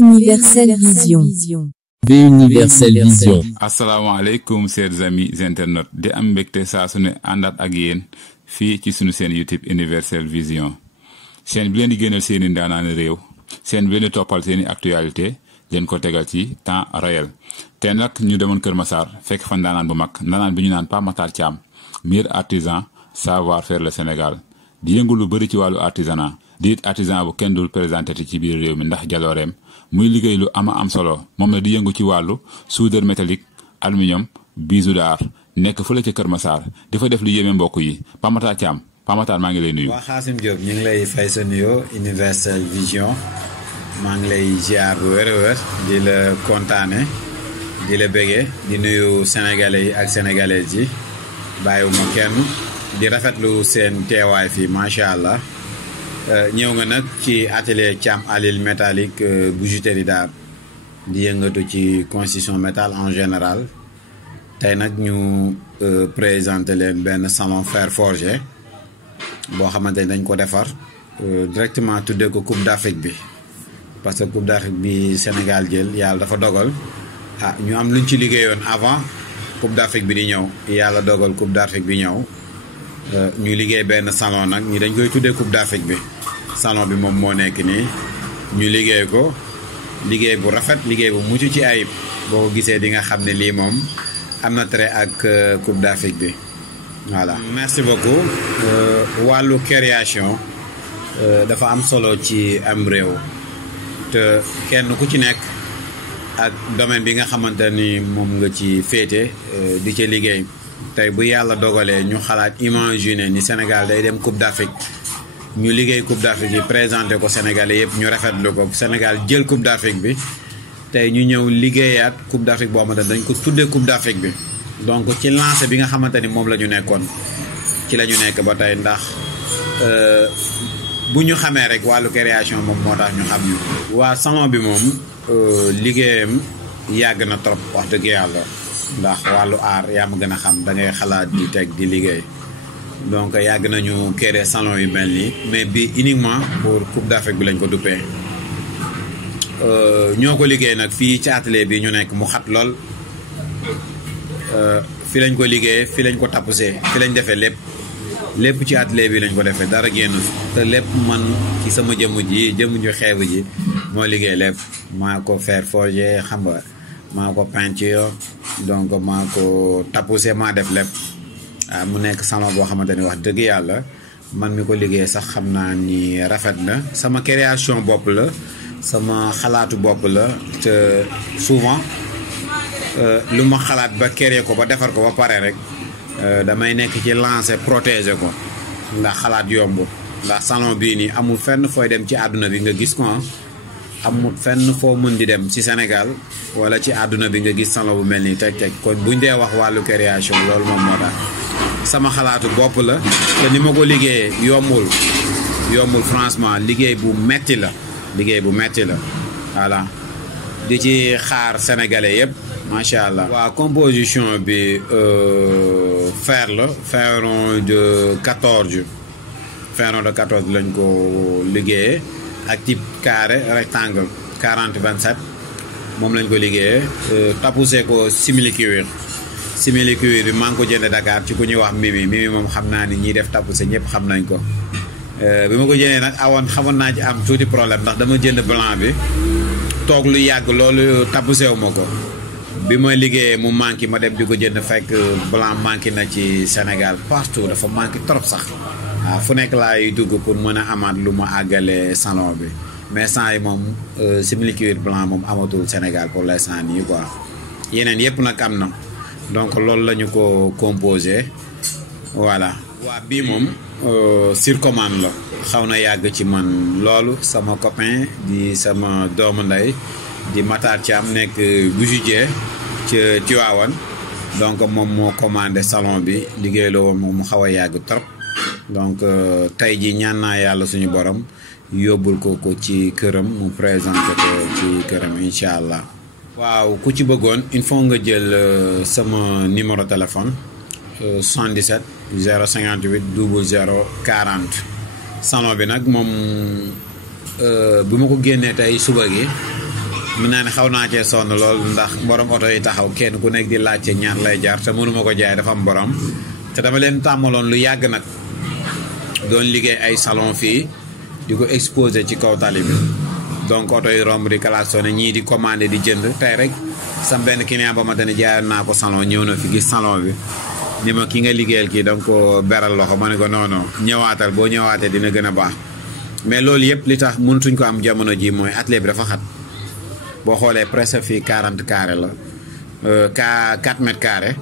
Universel Vision. Universel Vision. asalaamaaleykum chers amis internautes di am mbégte saa su ne àndaat ak yéen fii ci sunu seen YouTube Universel Vision seen bi leen di génneel seeni ndaanaani réew seen bi leen di toppal seeni actualité leen ko tegal ci temps réel te nag ñu demoon Kër Massar fekk fa ndaanaan bu mag ndaanaan bi ñu naan Pape Matar Thiam meilleur artisan savoir faire le Sénégal di yëngu lu bëri ci wàllu artisanat di it artisan bu kenn dul présenté ci biir réew mi ndax jalooreem muy liggéey lu am solo moom la di yëngu ci wàllu soudure métallique aluminium bijoux d'art nekk fële ca Kër Massar di fa def lu yéeme mbokk yi Pape Matar Thiam Pape Matar maa ngi lay nuyu. waa Xaasim Diop ñu ngi lay fay sa nuyoo Universel Vision maa ngi lay ziar bu wér a wér di la kontaane di la béggee di nuyu sénégalais yi ak sénégalaises yi bàyyiwuma kenn di rafetlu seen teewaay fii macha allah. ñëw nga nag ci atelier Thiam Alil métallique bijouterie d'art di yëngatu ci construction métal en général tey nag ñu présenté leen benn salon fer forgé boo xamante ni dañ ko defar directement tuddee ko Coupe d'Afrique bi parce que Coupe d'Afrique bi Sénégal jël yàlla dafa dogal ñu am luñ ci liggéeyoon avant Coupe d'Afrique bi di ñëw yàlla dogal Coupe d'Afrique bi ñëw ñu liggéey benn salon nag ñi dañ koy tuddee Coupe d'Afrique bi salon bi moom moo nekk nii ñu liggéey ko liggéey bu rafet liggéey bu mucc ci ayib boo ko gisee di nga xam ne lii moom am na trait ak Coupe d'Afrique bi voilà. merci beaucoup wàllu création dafa am solo ci am réew te kenn ku ci nekk ak domaine bi nga xamante ni moom nga ci féete di ca liggéey tey bu yàlla dogalee ñu xalaat imaginer ni Sénégal day dem Coupe d'Afrique ñu liggéey Coupe d'Afrique yi présenté ko Sénégalais yëpp ñu rafetlu ko Sénégal jël Coupe d'Afrique bi tey ñu ñëw liggéeyaat Coupe d'Afrique boo xamante ni dañ ko tuddee Coupe d'Afrique bi donc ci lancé bi nga xamante ni moom la ñu nekkoon ci la ñu nekk ba tey ndax bu ñu xamee rek wàllu création moom moo tax ñu xam ñu. waa salon bi moom liggéeyam yàgg na trop wax dëgg yàlla ndax wàllu art yaa ma gën a xam da ngay xalaat di teg di liggéey. donc yàgg nañu créer salon yu mel nii mais bi uniquement pour Coupe d'Afrique bi lañ ko duppee ñoo ko liggéey nag fii ci atelier bi ñu nekk mu xat lool fi lañ ko liggéey fi lañ ko tapusee fi lañ defee lépp ci atelier bi lañ ko defee dara génn te lépp man ci sama jëmm ju xeebu ji moo liggéey lépp maa ko fer forgé xam nga maa ko peinture donc maa ko tapusé maa def lépp mu nekk salon boo xamante ni wax dëgg yàlla man mi ko liggéey sax xam naa ni rafet na sama création bopp la sama xalaatu bopp la te souvent lu ma xalaat ba créer ko ba defar ko ba pare rek damay nekk ci lancer protéger ko ndax xalaat yomb ndax salon bii nii amul fenn fooy dem ci àdduna bi nga gis ko amul fenn foo mën di dem ci Sénégal wala ci àdduna bi nga gis salon bu mel nii teg kon buñ dee wax wàllu création loolu moom moo tax sama xalaatu bopp la te ni ma ko liggéeyee yombul franchement liggéey bu metti la voilà di ci xaar sénégalais yëpp macha allah. waa composition bi fer la ferron de 14 lañ ko liggéeyee ak type carré rectangle 40-27 moom lañ ko liggéeyee tapoussé ko simili cuir bi maa ngi ko jëndee Dakar ci ku ñuy wax Mimi moom xam naa ni ñiy def tapoussé ñëpp xam nañ ko bi ma ko jëndee nag xamoon naa ci am tuuti problème ndax dama jënd blanc bi toog lu yàgg loolu tapoussé wu ma ko bi ma liggéeyee mu manqué ma dem di ko jënd fekk blanc manqué na ci Sénégal partout dafa manqué trop sax waaw fu nekk laay dugg pour mën a amaat lu ma àggale salon bi mais sans yi moom simili-cuir blanc moom amatul Sénégal pour l'instant nii quoi yeneen yëpp nag am na donc loolu la ñu ko composé voilà. waa bii moom sur commande la xaw na yàgg ci man loolu sama copain di sama doomu ndey di Matar Thiam nekk bijoutier ci Tivaouane donc moom moo commandé salon bi liggéey la woon moom mu xaw a yàgg trop donc tey ji ñaan naa yàlla suñu borom yóbbul ko ci këram mu présenté ko ci këram incha allah. waaw ku ci bëggoon il faut nga jël sama numéro téléphone 77 058 00 40 salon bi nag moom bi ma ko génnee tey suba gi mun naa ne xaw naa cee sonn lool ndax borom oto yi taxaw kenn ku nekk di laajte ñaar lay jaar te mënuma ko jaay dafa am borom te dama leen tàmmaloon lu yàgg nag doon liggéey ay salon fii di ko exposé ci kaw tali bi donc oto yi romb di klaxonné ñii di commandé di jënd tey rek sam benn client ba ma te ne jaayoon naa ko salon ñëw na fi gis salon bi ni ma ki nga liggéeyal kii donc ko beral loxo ma ne ko non non ñëwaatal boo ñëwaatee dina gën a baax mais loolu yëpp li tax mëntuñ ko am jamono ji mooy atelier bi dafa xat boo xoolee presque fii 40 carré la 4 mètres carrés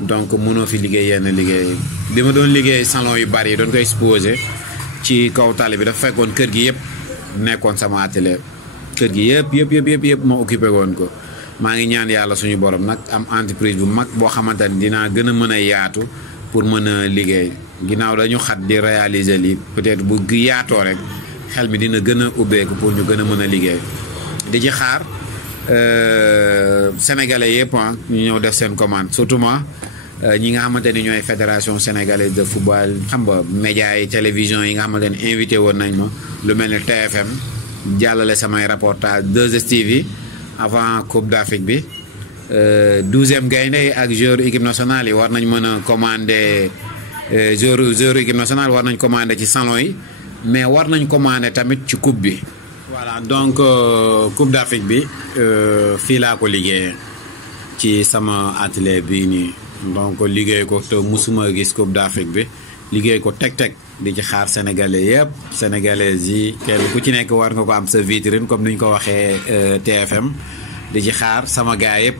donc mënoo fi liggéey yenn liggéey bi ma doon liggéey salon yu bari yi doon ko exposé ci kaw tali bi dafa fekkoon kër gi yëpp nekkoon sama atelier kër gi yëpp ma occupé woon ko maa ngi ñaan yàlla suñu borom nag am entreprise bu mag boo xamante ni dinaa gën a mën a yaatu pour mën a liggéey ginnaaw dañu xat di réaliser lii peut-être bu yaatoo rek xel mi dina gën a ubbeeku pour ñu gën a mën a liggéey di ci xaar sénégalais yëpp ñu ñëw def seen commande surtout ñi nga xamante ni ñooy fédération sénégalaise de football xam nga médias yi télévision yi nga xamante ni invité woon nañ ma lu mel ni TFM jàllale samay reportage 2STV avant Coupe d'Afrique bi 12e gaynde ak joueur équipe nationale yi war nañ mën a commander joueur équipe nationale war nañ commander ci salon yi mais war nañ commander tamit ci coupe bi. voilà donc Coupe d'Afrique bi fii laa ko liggéeyee ci sama atelier bii nii donc liggéey ko te musuma gis Coupe d'Afrique bi liggéey ko teg di ci xaar sénégalais yëpp sénégalais yi kenn ku ci nekk war nga ko am sa vitrine comme ni ñu ko waxee TFM di ci xaar sama gars yëpp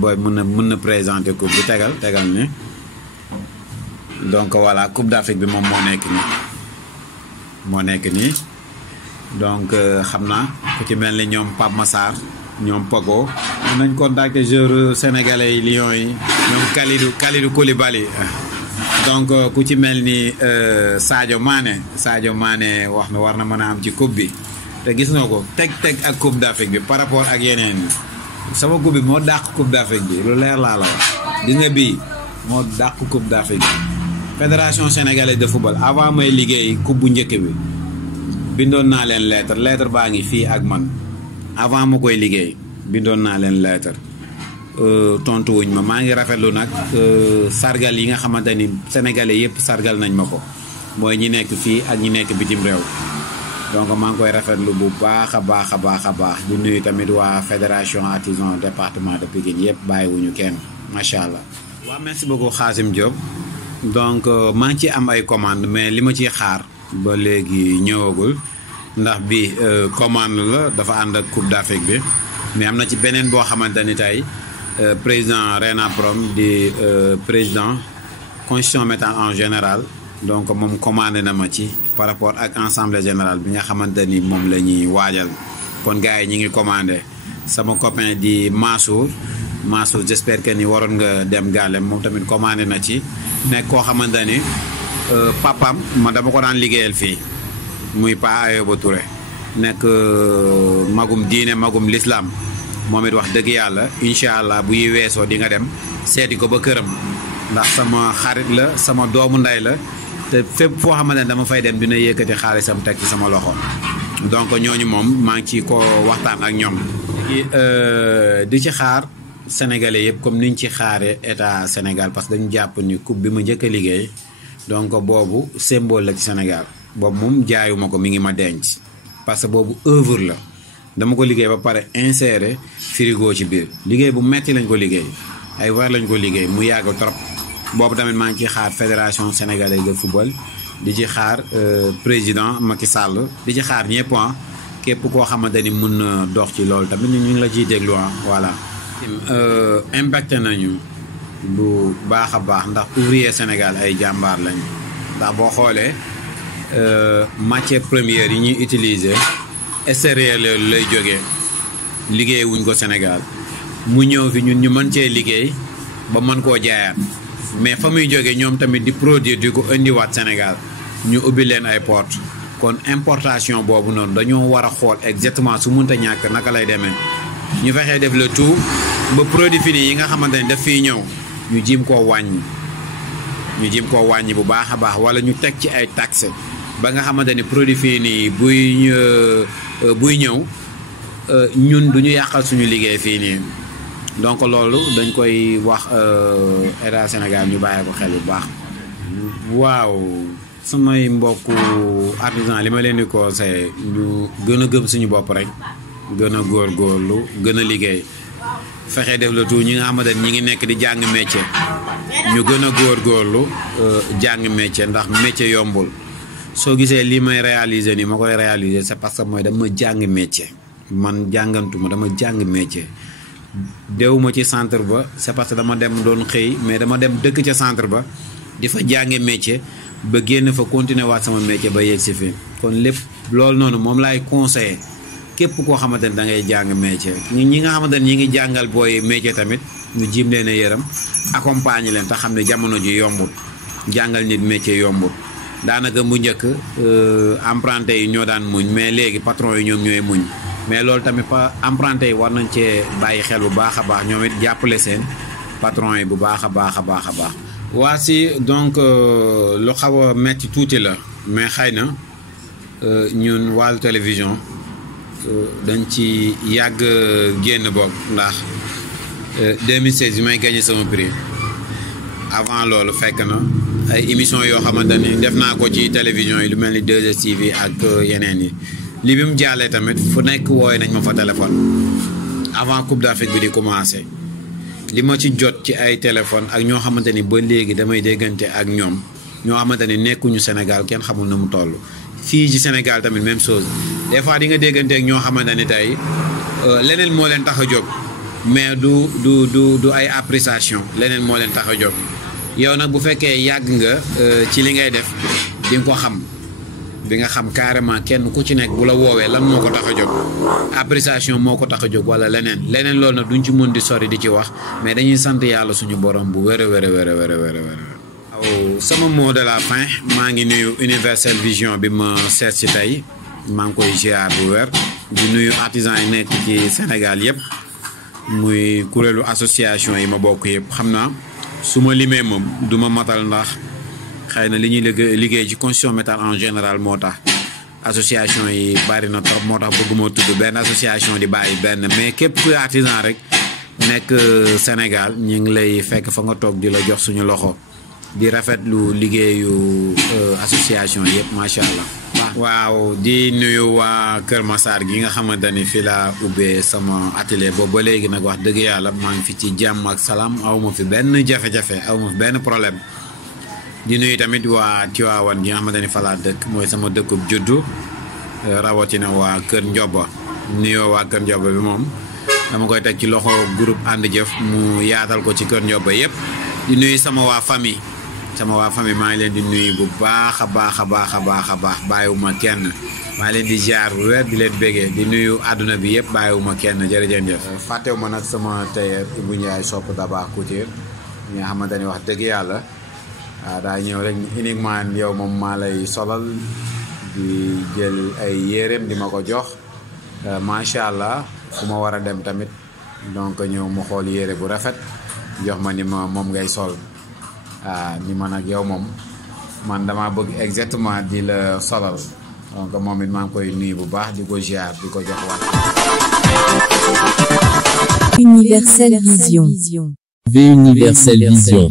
booy mën na présenter coupe bi tegal ni donc voilà Coupe d'Afrique bi moom moo nekk nii donc xam naa ku ci mel ni ñoom Pape Massar ñoom Pogo mën nañ contacter joueurs sénégalais yi Lions yi ñoom Kalidou Koulibaly donc ku ci mel ni Sadio Mané wax na war na mën a am ci coupe bi te gis nga ko teg ak Coupe d'Afrique bi par rapport ak yeneen sama coupe bi moo dàq Coupe d'Afrique bi lu leer laa la wax gis nga bii moo dàq Coupe d'Afrique bi fédération sénégalaise de football avant may liggéey coupe bu njëkk bi bindoon naa leen lettre baa ngi fii ak man avant ma koy liggéey bindoon naa leen lettre tontu wuñ ma maa ngi rafetlu nag sargal yi nga xamante ni sénégalais yëpp sargal nañ ma ko mooy ñi nekk fii ak ñi nekk bitim réew donc maa ngi koy rafetlu bu baax a baax di nuyu tamit waa fédération artisan département de Pikine yëpp bàyyiwuñu kenn macha allah. waaw merci beaucoup Xaasim Diop donc maa ngi ci am ay commande mais li ma ciy xaar ba léegi ñëwagul ndax bi commande la dafa ànd ak Coupe d'Afrique bi mais am na ci beneen boo xamante ni tey président RENAPROM di président constitution métal en général donc moom commandé na ma ci par rapport ak assemblée générale bi nga xamante ni moom la ñuy waajal kon gars yi ñi ngi commandé sama copain di Mansour j'espère que ni waroon nga dem gàllem moom tamit commandé na ci nekk koo xamante ni papam ma dama ko daan liggéeyal fii muy Pa Ayoba Touré nekk magum diine magum l'islam moom it wax dëgg yàlla incha allah bu yi weesoo di nga dem seeti ko ba këram ndax sama xarit la sama doomu nday la te fépp foo xamante ne dama fay dem dina yëkkati xaalisam teg ci sama loxo donc ñooñu moom maa ngi ci ko waxtaan ak ñoom di ci xaar sénégalais yëpp comme niñ ci xaaree état Sénégal parce que dañu jàpp ni coupe bi ma njëkk a liggéey donc boobu symbole la ci Sénégal boobu moom jaayuma ko mi ngi ma denc parce que boobu œuvre la dama ko liggéey ba pare insérer frigo ci biir liggéey bu metti lañ ko liggéey ay weer lañ ko liggéey mu yàgg trop boobu tamit maa ngi ciy xaar fédération sénégalaise de football di ci xaar président Macky Sall di ci xaar ñëpp képp koo xamante ni mun na dox ci loolu tamit ñu ngi la ciy déglu voilà. impacté nañu bu baax a baax ndax ouvrier Sénégal ay jàmbaar lañ ndax boo xoolee matière première yi ñuy utiliser extérieur lay jógee liggéey wuñ ko Sénégal mu ñëw fi ñun ñu mën cee liggéey ba mën koo jaayaat mais fa muy jógee ñoom tamit di produire di ko indiwaat Sénégal ñu ubbi leen ay porte kon importation boobu noonu dañoo war a xool exactement su mënta ñàkk naka lay demee ñu fexee def le tout ba produit fini yi nga xamante ne daf fiy ñëw ñu jiim koo wàññi bu baax a baax wala ñu teg ci ay taxes ba nga xamante ni produit fini buy ñëw ñun du ñu yàqal suñu liggéey fii nii donc loolu dañ koy wax État Sénégal ñu bàyyi ko xel bu baax. waaw samay mbokku artisan li ma leen di conseillé ñu gën a gëm suñu bopp rek gën a góorgóorlu gën a liggéey fexe def la tout ñi nga xamante ne ñi ngi nekk di jàng métier ñu gën a góorgóorlu jàng métier ndax métier yombul soo gisee lii may réaliser nii ma koy réaliser c'est parce que mooy dama jàng métier man jàngantuma dama jàng métier dewuma ci centre ba c'est parce que dama dem doon xëy mais dama dem dëkk ca centre ba di fa jànge métier ba génn fa continuer waat sama métier ba yegg si fi kon lépp loolu noonu moom laay conseillé képp koo xamante ne da ngay jàng métier ñi nga xamante ne ñi ngi jàngal booy métier tamit ñu jiim leen a yërëm accompagner leen te xam ne jamono ji yombul jàngal nit métier yombul daanaka bu njëkk emprunté yi ñoo daan muñ mais léegi patron yi ñoom ñooy muñ mais loolu tamit emprunté yi war nañ cee bàyyi xel bu baax a baax ñoom it jàppale seen patron yi bu baax a baax a baax a baax. waa si donc lu xaw a metti tuuti la mais xëy na ñun wàllu télévision dañ ci yàgg génn boog ndax 2016 bi may gagné sama prix avant loolu fekk na ay émission yoo xamante ni def naa ko ci télévision yi lu mel ni 2STV ak yeneen yi li bi mu jàllee tamit fu nekk wooye nañ ma fa téléphone avant Coupe d'Afrique bi di commencé li ma ci jot ci ay téléphone ak ñoo xamante ni ba léegi damay déggante ak ñoom ñoo xamante ni nekkuñu Sénégal kenn xamul na mu toll fii ci Sénégal tamit même chose des fois di nga déggante ak ñoo xamante ni tey leneen moo leen tax a jóg mais du ay appréciation leneen moo leen tax a jóg yow nag bu fekkee yàgg nga ci li ngay def di nga ko xam bi nga xam carrément kenn ku ci nekk bu la woowee lan moo ko tax a jóg appréciation moo ko tax a jóg wala leneen loolu nag duñ ci mën di sori di ci wax mais dañuy sant yàlla suñu borom bu wér a wér a wér a wér a wér waaw sama mot de la fin maa ngi nuyu Universel Vision bi ma seet si tey maa ngi koy ziar bu wér di nuyu artisans yi nekk ci Sénégal yëpp muy kuréelu association yi ma bokk yëpp xam naa su ma limee moom du ma matal ndax xëy na li ñuy liggéey ci construction métal en général moo tax association yi bari na trop moo tax bëgguma tudd benn association di bàyyi benn mais képp kuy artisan rek nekk Sénégal ñu ngi lay fekk fa nga toog di la jox suñu loxo di rafetlu liggéeyu association yëpp macha allah. waaw di nuyu waa Kër Massar gi nga xamante ni fii laa ubbee sama atelier boobu ba léegi nag wax dëgg yàlla maa ngi fi ci jàmm ak salaam awma fi benn jafe-jafe awma fi benn problème. di nuyu tamit waa Tivaouane gi nga xamante ni fa laa dëkk mooy sama dëkkub juddu rawatina waa Kër Ndioba nuyoo waa Kër Ndioba bi moom dama koy teg ci loxo groupe ànd jëf mu yaatal ko ci Kër Ndioba yëpp. di nuyu sama waa famille maa ngi leen di nuyu bu baax a baax a baax a baax a baax bàyyiwuma kenn maa ngi leen di ziar bu wér di leen bégee di nuyu àdduna bi yëpp bàyyiwuma kenn jërëjëf. fàttewuma nag sama tailleur Ibou Ndiaye Sopp Dabakh Couture ñi nga xamante ni wax dëgg yàlla. waaw daa ñëw rek uniquement yow moom maa lay solal di jël ay yéreem di ma ko jox macha allah fu ma war a dem tamit donc ñëw mu xool yére bu rafet jox ma ni ma moom ngay sol ni ma nag yow moom man dama bëgg exactement di la solal donc moom it maa ngi koy nuyu bu baax di ko ziar di ko jox waat. Universel Vision.